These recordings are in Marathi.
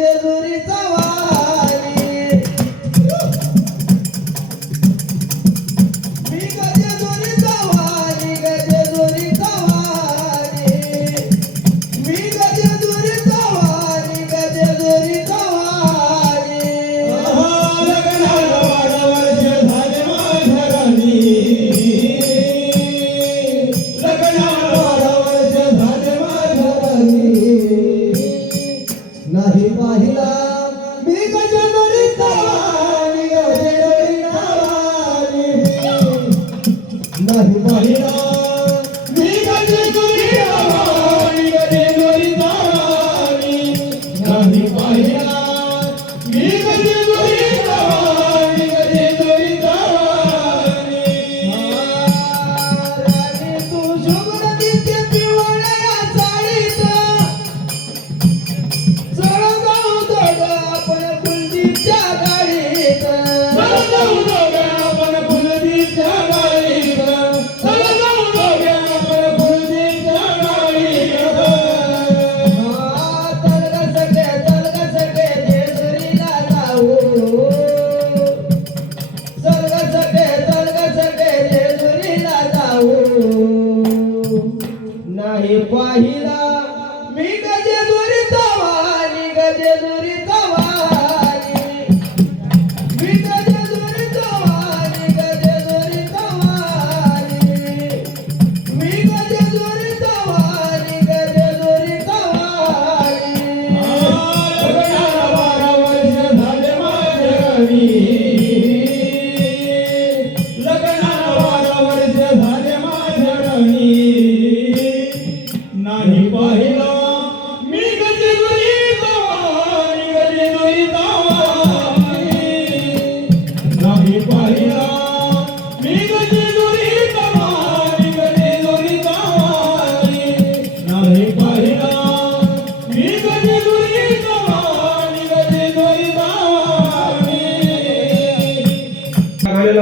Pedro, então... नाही पाहिला मी नाही पाहिला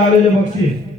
Aleluia, Moacir.